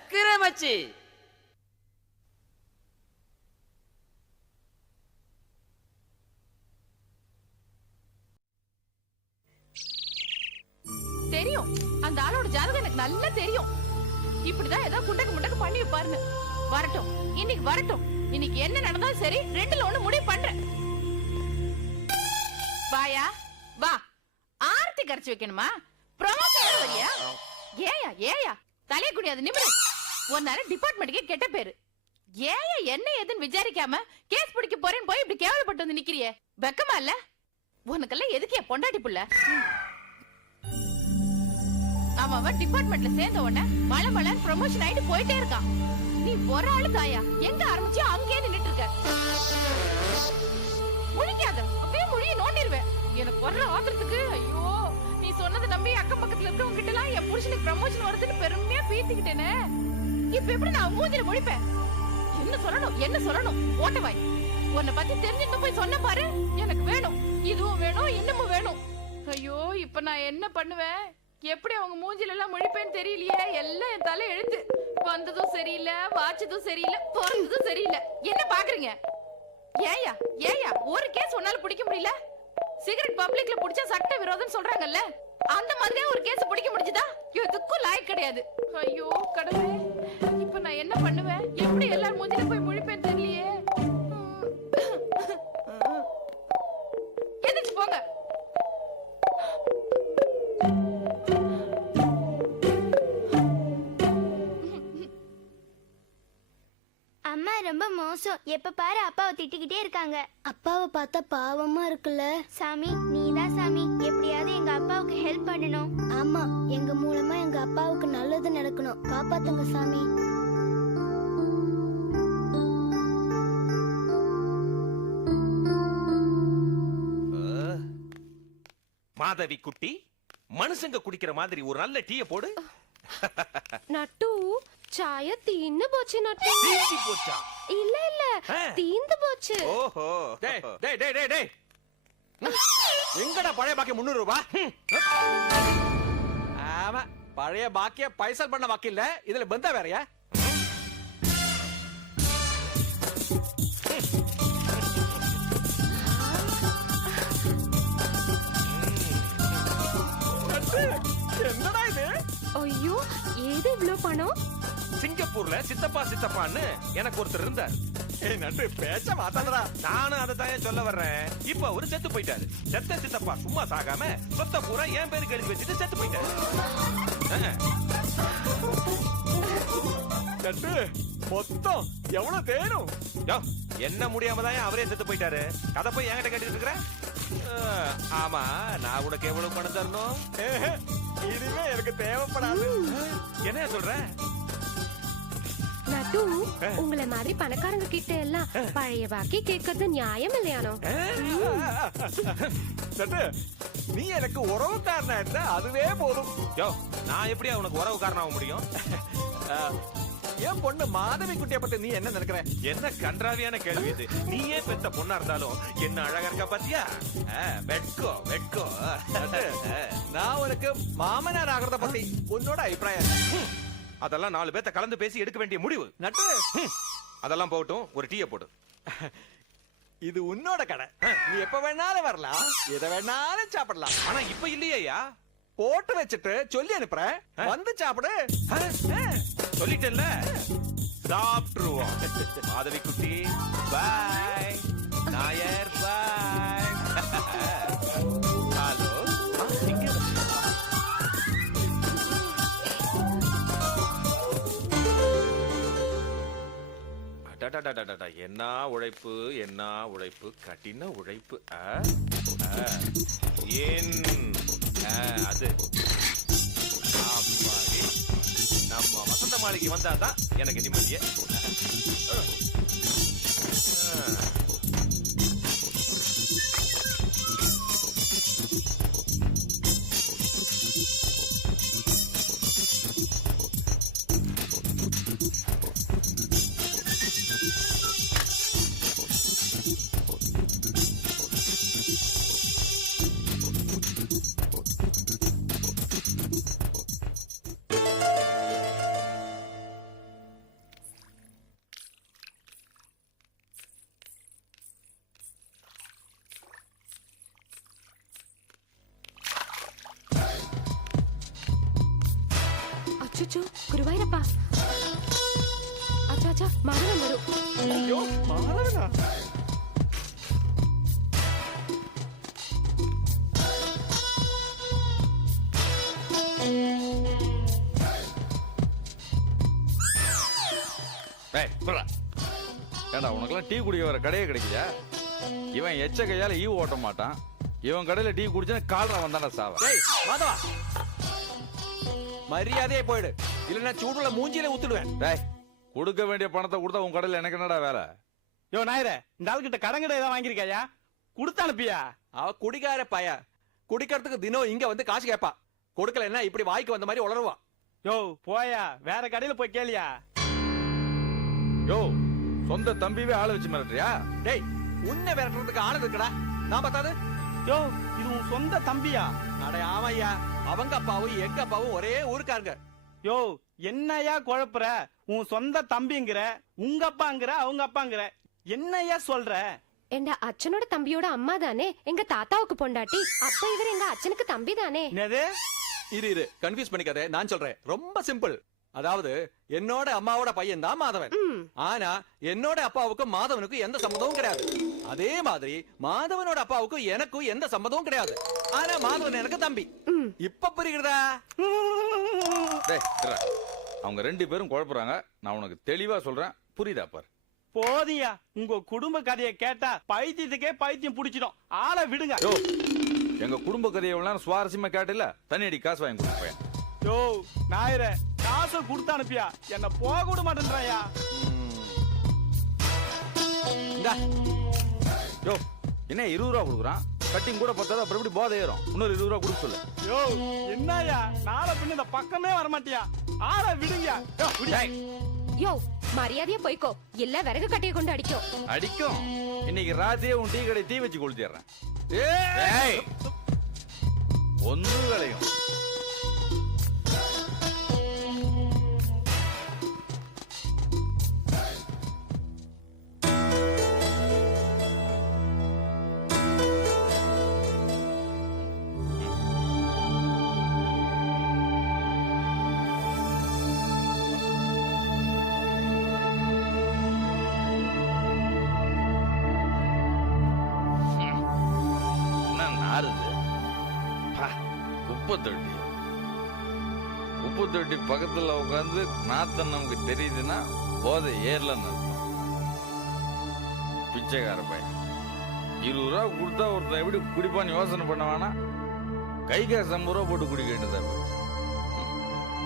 சக்கரை மச்சி தெரியும். அந்த ஆளோட ஜாதகம் எனக்கு நல்லா தெரியும். இப்படிதான் ஏதோ குண்டக்கு முண்டக்கு பண்ணி பாருங்க வரட்டும். இன்னைக்கு வரட்டும். இன்னைக்கு என்ன நடந்தாலும் சரி ரெண்டுல ஒண்ணு முடிவு பண்றேன். வாயா? வா. ஆர்த்தி கரைச்சு வைக்கணுமா? ப்ரமோஷன் வரியா? ஏயா ஏயா. தலைய நிமிடம் நிமிரு ஒன்னால டிபார்ட்மெண்ட்டுக்கே கெட்ட பேரு. ஏன் என்ன ஏதுன்னு விசாரிக்காம கேஸ் பிடிக்க போறேன்னு போய் இப்படி கேவலப்பட்டு வந்து நிக்கிறிய? வெக்கமா இல்ல? உனக்கெல்லாம் எதுக்கு என் பொண்டாட்டி புள்ள? அவன் அவன் டிபார்ட்மெண்ட்ல சேர்ந்த உடனே மழை மழை ப்ரொமோஷன் ஆயிட்டு போயிட்டே இருக்கான். நீ ஒரு ஆளு தாயா? எங்க ஆரம்பிச்சு அங்கேயே நின்னுட்டு இருக்க. முழிக்காத அப்படியே மொழியை நோண்டிருவேன். எனக்கு வர்ற ஆத்திரத்துக்கு ஐயோ நீ சொன்னதை நம்பி அக்கம் பக்கத்துல இருக்கவங்க கிட்ட எல்லாம் என் புருஷனுக்கு ப்ரமோஷன் வருதுன்னு பெருமையா பீத்திக்கிட்டேனே. இப்ப எப்படி நான் மூஞ்சில முழிப்பேன் என்ன சொல்லணும் என்ன சொல்லணும்? ஓட்டவாய் உன்னை பத்தி தெரிஞ்சுட்டு போய் சொன்ன பாரு. எனக்கு வேணும். இதுவும் வேணும் இன்னமும் வேணும். ஐயோ இப்ப நான் என்ன பண்ணுவேன்? எப்படி அவங்க மூஞ்சில எல்லாம் முழிப்பேன்னு தெரியலையே. எல்லாம் என் தலை எழுந்து. வந்ததும் சரியில்லை வாச்சதும் சரியில்லை பிறந்ததும் சரியில்லை. என்ன பாக்குறீங்க? ஏயா ஏயா ஒரு கேஸ் உன்னால பிடிக்க முடியல? சிகரெட் பப்ளிக்ல புடிச்சா சட்ட விரோதம் சொல்றாங்கல்ல? அந்த மாதிரியே ஒரு கேஸ் பிடிக்க முடிஞ்சுதா? எதுக்கும் லாய்க்கு கிடையாது. ஐயோ கடவுளே. இப்ப நான் என்ன பண்ணுவேன்? எப்படி எல்லாரும் மூஞ்சில போய் முழிப்பேன்னு தெரியலையே? போங்க. அம்மா ரொம்ப மோசம். எப்ப பாரு அப்பாவை திட்டிக்கிட்டே இருக்காங்க. அப்பாவை பார்த்தா பாவமா இருக்குல்ல? சாமி நீதான் சாமி. எங்க அப்பாவுக்கு ஹெல்ப் பண்ணணும். ஆமா எங்க மூலமா எங்க அப்பாவுக்கு நல்லது நடக்கணும். காப்பாத்துங்க சாமி. மாதவி குட்டி மனுஷங்க குடிக்கிற மாதிரி ஒரு நல்ல டீய போடு. நட்டு ఛాయ తీన్న పోచి నట్టు போச்சா? పోచా இல்ல தீந்து போச்சு. పోచు ఓహో డే డే డే డే எங்கடா பழைய பாக்கி முந்நூறு ரூபாய் ஆமா பழைய பாக்கிய பைசல் பண்ண பாக்கி இல்ல இதுல பந்தா வேறயா? என்னடா இது? ஐயோ ஏது இவ்ளோ பணம்? சிங்கப்பூர்ல சித்தப்பா சித்தப்பான்னு எனக்கு ஒருத்தர் இருந்தார். ஏய் நட்டு பேச்ச மாத்தாதடா. நானும் அதை தான் சொல்ல வர்றேன். இப்ப அவரு செத்து போயிட்டாரு. செத்த சித்தப்பா சும்மா சாகாம சொத்த பூரா என் பேருக்கு எழுதி வச்சுட்டு செத்து போயிட்டாரு. நட்டு மொத்தம் எவ்வளவு தேரும் என்ன முடியாம தான் அவரே செத்து போயிட்டாரு. கதை போய் என்கிட்ட கேட்டுட்டு இருக்கிற? ஆ, ஆமா நான் உனக்கு எவ்வளவு பணம் தரணும்? இதுவே எனக்கு தேவைப்படாது. என்ன சொல்ற? நட்டு உங்களை மாதிரி பணக்காரங்க கிட்ட எல்லாம் பழைய பாக்கி கேட்கறது நியாயம் இல்லையானோ? நீ எனக்கு உறவுக்காரனா இருந்தா அதுவே போதும். யோ நான் எப்படியா உனக்கு உறவு காரணம் முடியும்? என் பொண்ணு மாதவி குட்டிய பத்தி நீ என்ன நினைக்கிற? என்ன கன்றாவியான கேள்வி இது. நீயே பெத்த பொண்ணா இருந்தாலும் என்ன அழகா இருக்கா பாத்தியா? ஆ, வெட்கோ வெட்கோ. நான் உனக்கு மாமனார் ஆகிறத பத்தி உன்னோட அபிப்பிராயம் அதெல்லாம் நாலு பேத்த கலந்து பேசி எடுக்க வேண்டிய முடிவு. நட்டு அதெல்லாம் போகட்டும் ஒரு டீயை போடு. இது உன்னோட கடை. நீ எப்ப வேணாலும் வரலாம் எதை வேணாலும் சாப்பிடலாம். ஆனா இப்ப இல்லையா போட்டு வச்சுட்டு சொல்லி அனுப்புறேன். வந்து சாப்பிடு. சொல்லிட்டேன்ல. சாப்பிட்டுருவோம். மாதவி குட்டி பாய் நாயர் பாய் ஹலோ என்ன உழைப்பு என்ன உழைப்பு கடின உழைப்பு ஆ? ஆ. ஏன் ஆ, அது நம்ம வசந்த மாளிகை வந்தாதான் எனக்கு நிம்மதியே ஆ. அச்சோ குருவாயிரப்பா அச்சா அச்சா மரணம் வரும் ஐயோ மாறவனா ஏய் புறா ஏண்டா உனக்கெல்லாம் டீ குடிக்க வர கடையே கிடைக்கலையா? இவன் எச்ச கையால ஈவு ஓட்ட மாட்டான். இவன் கடையில டீ குடிச்சா கால்ரா வந்தானே சாவ. மாதவா. மரியாதையே போயிடு. இல்லைன்னா சூடுல மூஞ்சியில ஊத்துடுவேன். டேய் கொடுக்க வேண்டிய பணத்தை கொடுத்தா உன் கடையில எனக்கு என்னடா வேலை? யோ நாயரே இந்த ஆளுகிட்ட கடங்கடை ஏதாவது வாங்கியிருக்காயா? கொடுத்து அனுப்பியா? அவ குடிகார பைய. குடிக்கிறதுக்கு தினம் இங்க வந்து காசு கேப்பா. கொடுக்கலன்னா இப்படி வாய்க்கு வந்த மாதிரி உளருவா யோ போயா வேற கடையில போய் கேளியா? யோ சொந்த தம்பிவே ஆளை வச்சு மிரட்டுறியா? டேய் உன்னை விரட்டுறதுக்கு ஆனது இருக்குடா. நான் பார்த்தாது. யோ இது உன் சொந்த தம்பியா? அட ஆமையா அவங்க அப்பாவும் எங்க அப்பாவும் ஒரே ஊருக்காருங்க. யோ என்னையா குழப்புற? உன் சொந்த தம்பிங்கிற உங்க அப்பாங்கிற அவங்க அப்பாங்கிற. என்னையா சொல்ற? எங்க அச்சனோட தம்பியோட அம்மா தானே? எங்க தாத்தாவுக்கு பொண்டாட்டி. அப்ப இவர் எங்க அச்சனுக்கு தம்பி தானே? என்னது? இரு இரு. கன்ஃபியூஸ் பண்ணிக்காத. நான் சொல்றேன். ரொம்ப சிம்பிள் அதாவது என்னோட அம்மாவோட பையன் தான் மாதவன். ஆனா என்னோட அப்பாவுக்கும் மாதவனுக்கும் எந்த சம்மதமும் கிடையாது. அதே மாதிரி மாதவனோட அப்பாவுக்கும் எனக்கும் எந்த சம்மதமும் கிடையாது. ஆனா மாதவன் எனக்கு தம்பி. இப்ப புரியுறதா டேய் இருடா. அவங்க ரெண்டு பேரும் குழப்புறாங்க. நான் உனக்கு தெளிவா சொல்றேன். புரியுதா பார்? போதியா உங்க குடும்ப கதையை கேட்டா பைத்தியத்துக்கே பைத்தியம் புடிச்சிடும். ஆளை விடுங்க. யோ எங்க குடும்ப கதையை எவ்வளவு நேரம் சுவாரஸ்யமா கேட்டில? தண்ணி அடி காசு வாங்கி கொடுப்பேன் யோ நாயரே காசை கொடுத்து அனுப்பியா? என்ன போக விட மாட்டேன்றாயா? யோ என்ன இருபது ரூபா கொடுக்குறான்? கட்டிங் கூட பத்தாது அப்புறம் எப்படி போதை ஏறும்? இன்னொரு இருபது ரூபா கொடுக்க சொல்லு. யோ என்னயா நாளை பின்ன இந்த பக்கமே வரமாட்டியா? ஆளை விடுங்க. யோ, விடு. டேய், யோ மரியாதையா போய்க்கோ. இல்ல விறகு கட்டைய கொண்டு அடிக்கும். அடிக்கும். இன்னைக்கு ராத்திரியே உன் டீ கடை தீ வச்சு கொளுத்திடுறேன். ஏய். ஏய். ஒன்று உப்புத்தொட்டி தொட்டி தொட்டி பக்கத்துல உட்காந்து நாத்தம் நமக்கு தெரியுதுன்னா போதை ஏறலன்னு அர்த்தம் பிச்சைக்கார பையன். இருபது ரூபா கொடுத்தா ஒருத்தன் எப்படி குடிப்பான்னு யோசனை பண்ண வேணாம் கை காசு ஐம்பது ரூபா போட்டு குடிக்க வேண்டியதா போச்சு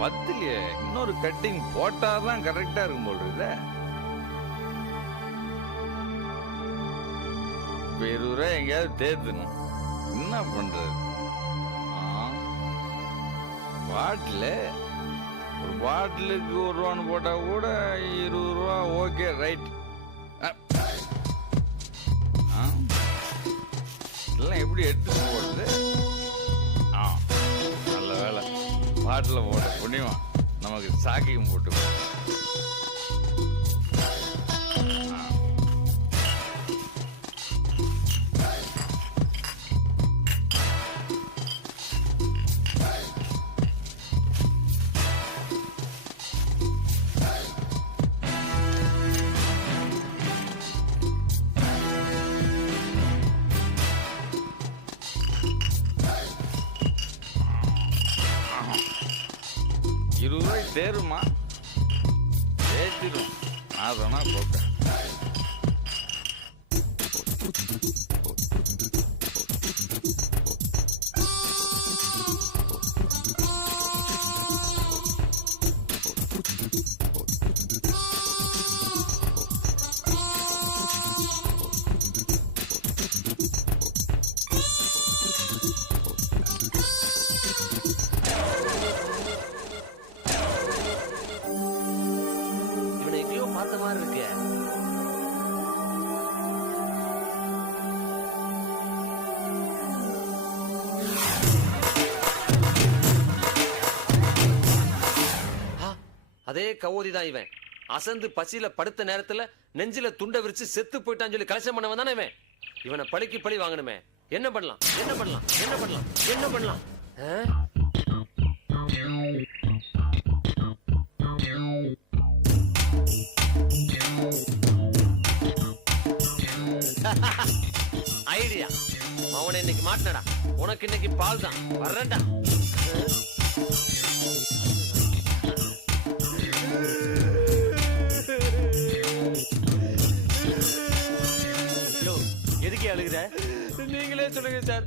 பத்துலயே இன்னொரு கட்டிங் போட்டாதான் கரெக்டா இருக்கும் போல் இருக்குதே. இப்ப இருபது ரூபா எங்கேயாவது தேத்தணும். என்ன பண்றது? பாட்டில் ஒரு பாட்டிலுக்கு ஒரு ரூபான்னு போட்டால் கூட இருபது ரூபா ஓகே ரைட். எல்லாம் எப்படி எடுத்து போடுறது ஆ நல்ல வேலை. பாட்டில் போட்ட புண்ணியமா. நமக்கு சாக்கியும் போட்டு ஏற்றிடும் நான் சொன்னா கவோதி தான் இவன். அசந்து பசியில படுத்த நேரத்துல நெஞ்சில துண்டை விரிச்சு செத்து போயிட்டான்னு சொல்லி கலசம் பண்ணவன் தானே இவன். இவனை பழிக்கு பழி வாங்கணுமே. என்ன பண்ணலாம்? என்ன பண்ணலாம்? என்ன பண்ணலாம்? என்ன பண்ணலாம்? ஐடியா. அவனை இன்னைக்கு மாட்டினடா. உனக்கு இன்னைக்கு பால் தான் வர்றேன்டா சொல்லுங்க சார்.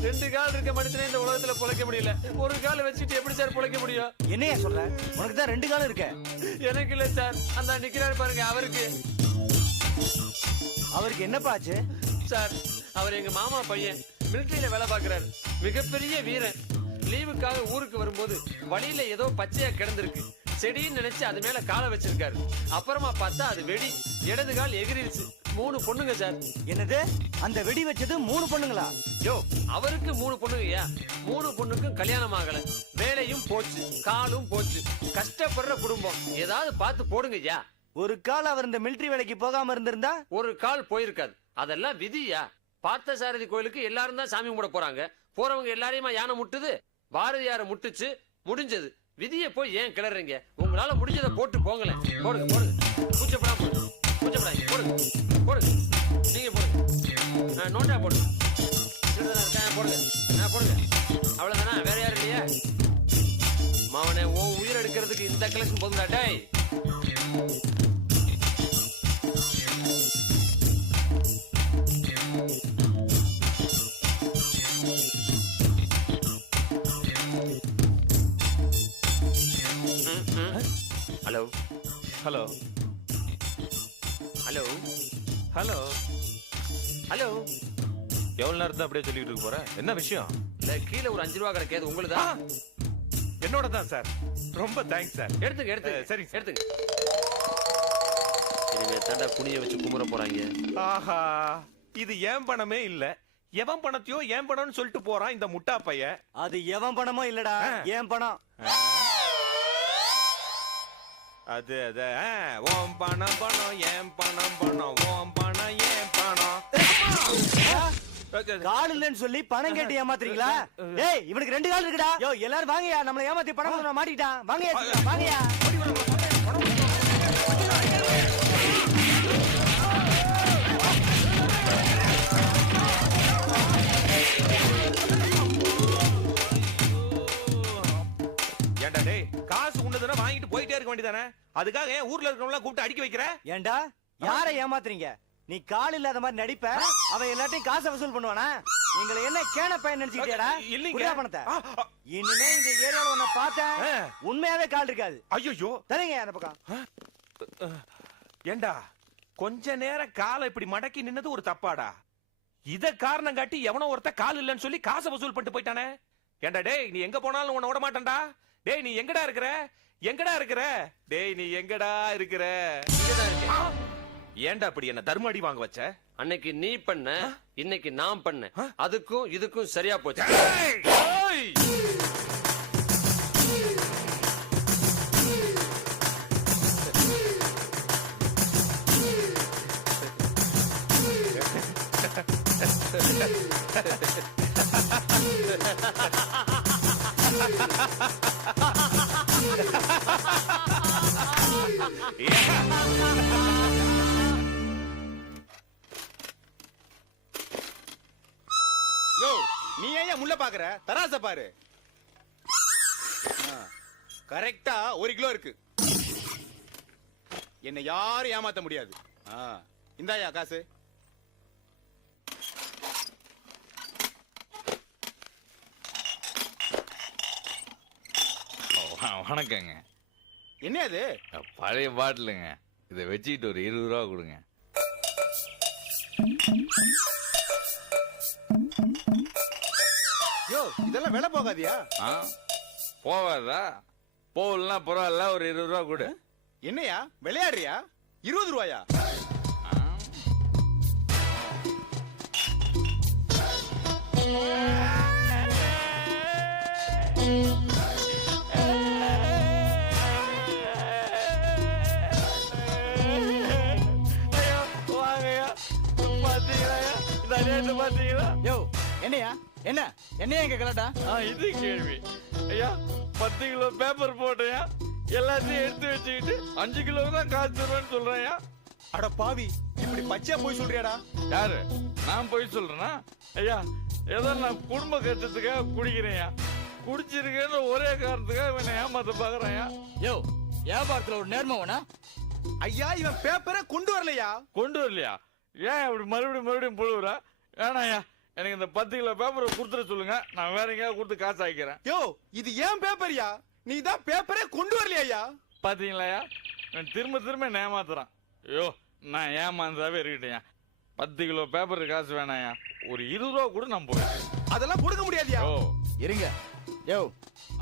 ரெண்டு கால் இருக்க மனுஷனே இந்த உலகத்துல பொழைக்க முடியல. ஒரு கால் வச்சுட்டு எப்படி சார் பொழைக்க முடியும்? என்னையா சொல்ற? உனக்கு தான் ரெண்டு காலம் இருக்க. எனக்கு இல்ல சார். அந்த நிக்கிறாரு பாருங்க அவருக்கு. அவருக்கு என்னப்பா ஆச்சு? சார் அவர் எங்க மாமா பையன் மிலிட்டரியில வேலை பார்க்கறாரு. மிகப்பெரிய வீரன். லீவுக்காக ஊருக்கு வரும்போது வழியில ஏதோ பச்சையா கிடந்திருக்கு. செடின்னு நினைச்சு அது மேல காலை வச்சிருக்காரு. அப்புறமா பார்த்தா அது வெடி. இடது கால் எகிரிருச்சு. மூணு பொண்ணுங்க சார். என்னது? அந்த வெடி வச்சது மூணு பொண்ணுங்களா? யோ அவருக்கு மூணு பொண்ணுங்கய்யா மூணு பொண்ணுக்கும் கல்யாணம் ஆகல. வேலையும் போச்சு காலும் போச்சு. கஷ்டப்படுற குடும்பம். ஏதாவது பார்த்து போடுங்கய்யா ஒரு கால் அவர் இந்த மிலிட்டரி வேலைக்கு போகாம இருந்திருந்தா? ஒரு கால் போயிருக்காது. அதெல்லாம் விதியா பார்த்த சாரதி கோயிலுக்கு எல்லாரும் தான் சாமி கும்பிட போறாங்க. போறவங்க எல்லாரையுமா யானை முட்டுது? பாரதியார முட்டுச்சு முடிஞ்சது. விதியை போய் ஏன் கிளறீங்க உங்களால முடிஞ்சதை போட்டு போங்களேன். போடுங்க போடுங்க. கூச்சப்படாம போடுங்க. கூச்சப்படாங்க போடுங்க போடுங்க நீங்க போடுங்க ஆ, நோட்டா போடுங்க இருக்கா? போடுங்க. ஆ, போடுங்க. அவ்வளவுதானா? வேற யாரும் இல்லையா? மாவனே ஓ உயிர் எடுக்கிறதுக்கு இந்த கலெக்ஷன் போதுடா டேய். Hello. Hello. Hello hello hello எவ்வளவு நேரத்தை அப்படியே சொல்லிட்டு இருக்க போற? என்ன விஷயம்? இல்ல கீழே ஒரு அஞ்சு ரூபா கிடைக்காது உங்களுக்கு என்னோட தான் சார். ரொம்ப தேங்க்ஸ் சார். எடுத்துங்க சரிங்க சார். எடுத்துங்க இனிமே தண்டா குனிய வச்சு குமுற போறாங்க? ஆஹா இது ஏன் பணமே இல்ல? எவன் பணத்தையோ ஏன் பணம்னு சொல்லிட்டு போறான் இந்த முட்டா பையன் அது எவன் பணமோ இல்லடா ஏன் பணம்? அது அது. உன் பணம் பணம் ஏன் பணம் பணம்? உன் பணம் ஏன் பணம்? கால் இல்லைன்னு சொல்லி பணம் கேட்டு ஏமாத்துறீங்களா? ஏய் இவனுக்கு ரெண்டு கால் இருக்குடா. யோ எல்லாரும் வாங்கயா நம்மள ஏமாத்தி பணம் மாட்டிக்கிட்டான். வாங்கயா வாங்கயா வேண்டியதானே? அதுக்காக ஏன் ஊர்ல இருக்கிறவங்க கூப்பிட்டு அடிக்க வைக்கிற? ஏன்டா யார ஏமாத்துறீங்க? நீ கால் இல்லாத மாதிரி நடிப்ப அவன் எல்லாத்தையும் காசை வசூல் பண்ணுவானா? எங்களை என்ன கேன பையன் நினைச்சுக்கிட்டியாடா? இல்லைங்க. பணத்தை. இனிமே இந்த ஏரியால உன்னை பார்த்தேன். உண்மையாவே கால் இருக்காது. ஐயோ தரீங்க அந்த பக்கம். ஏண்டா கொஞ்ச நேரம் காலை இப்படி மடக்கி நின்னது ஒரு தப்பாடா? இத காரணம் காட்டி எவனோ ஒருத்த கால் இல்லைன்னு சொல்லி காசை வசூல் பண்ணிட்டு போயிட்டானே? ஏண்டா டேய் நீ எங்க போனாலும் உன்னை விட மாட்டேன்டா? டேய் நீ எங்கடா இருக்கிற? எங்கடா இருக்கிற? டேய் நீ எங்கடா இருக்கிற! ஏன்டா இப்படி என்ன தர்மடி வாங்க வச்ச? அன்னைக்கு நீ பண்ண இன்னைக்கு நான் பண்ணேன் அதுக்கும் இதுக்கும் சரியா போச்சு. டேய்! ஏய்! யோ கரெக்டா ஒரு கிலோ இருக்கு. என்னை யாரும் ஏமாத்த முடியாது. இந்தாயா காசு. வணக்கங்க. என்ன அது? பழைய பாட்டிலுங்க. இதை வச்சுக்கிட்டு ஒரு இருபது ரூபா கொடுங்க. யோ இதெல்லாம் விலை போகாதியா? ஆ போவாதா போகலன்னா பரவாயில்ல ஒரு இருபது ரூபா கொடு. என்னையா? விளையாடுறியா? இருபது ரூபாயா? பாத்தீங்களா யோ என்னையா? என்ன? என்னையா எங்க கலட்டா? இது கேள்வி. ஐயா பத்து கிலோ பேப்பர் போட்டையா எல்லாத்தையும் எடுத்து வச்சுக்கிட்டு அஞ்சு கிலோ தான் காசு தருவேன்னு சொல்றேன்யா அட பாவி இப்படி பச்சையா போய் சொல்றியாடா? யாரு? நான் போய் சொல்றேனா? ஐயா ஏதோ நான் குடும்ப கஷ்டத்துக்காக குடிக்கிறேன்யா குடிச்சிருக்கேன்னு ஒரே காரணத்துக்காக இவனை ஏமாத்த பாக்குறேன்யா யோ வியாபாரத்துல ஒரு நேர்மை வேணா? ஐயா இவன் பேப்பரை கொண்டு வரலையா? கொண்டு வரலையா? ஏன் அப்படி மறுபடியும் மறுபடியும் புழுவுறா? வேணாயா எனக்கு இந்த பத்து கிலோ பேப்பரை கொடுத்துட சொல்லுங்க. நான் வேற எங்கேயாவது கொடுத்து காசு ஆக்கிக்கிறேன் யோ இது ஏன் பேப்பர்யா நீ தான் பேப்பரே கொண்டு வரலையா? பாத்தீங்களாயா? இவன் திரும்ப திரும்ப என்னை ஏமாத்துறான். ஐயோ நான் ஏமாந்தாவே இருக்கட்டேன் பத்து கிலோ பேப்பர் காசு வேணாயா ஒரு இருபது ரூபா கூட நான் போறேன் அதெல்லாம் கொடுக்க முடியாதுயா? ஓ இருங்க. யோ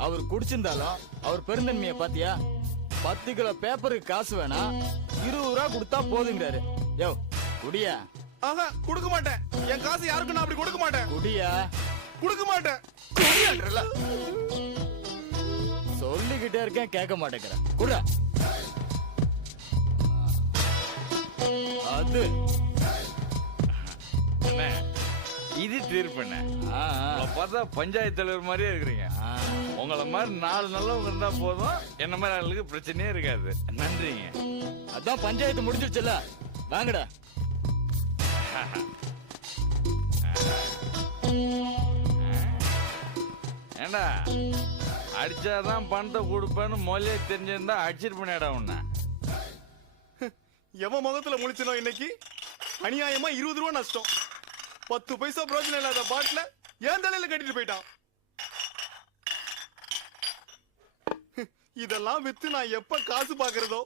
அவர் குடிச்சிருந்தாலும் அவர் பெருந்தன்மையை பாத்தியா பத்து கிலோ பேப்பருக்கு காசு வேணா இருபது ரூபா கொடுத்தா போதுங்கிறாரு. யோ குடியா? ஆஹா கொடுக்க மாட்டேன். என் காசு யாருக்கும் நான் அப்படி கொடுக்க மாட்டேன். குடியா? கொடுக்க மாட்டேன். குடியான்றல. சொல்லிக்கிட்டே இருக்கேன் கேட்க மாட்டேங்கிறேன் குடுற. அது. இது தீர்ப்புண்ணே பார்த்தா பஞ்சாயத்து தலைவர் மாதிரியே இருக்கிறீங்க. உங்களை மாதிரி நாலு நல்லவங்க இருந்தா போதும். என்ன மாதிரி ஆளுக்கு பிரச்சனையே இருக்காது. நன்றிங்க. அதான் பஞ்சாயத்து முடிஞ்சிருச்சுல வாங்கடா. ஏண்டா? அடிச்சாதான் பணத்தை கொடுப்பேன்னு மொழியே தெரிஞ்சிருந்தா அடிச்சிட்டு பண்ணிடா உன்னை. எவன் முகத்துல முழிச்சனோ இன்னைக்கு? அநியாயமா இருபது ரூபா நஷ்டம். பத்து பைசா பிரயோஜனம் இல்லாத பாட்டில ஏன் தலையில கட்டிட்டு போயிட்டான்? இதெல்லாம் வித்து நான் எப்ப காசு பாக்குறதோ?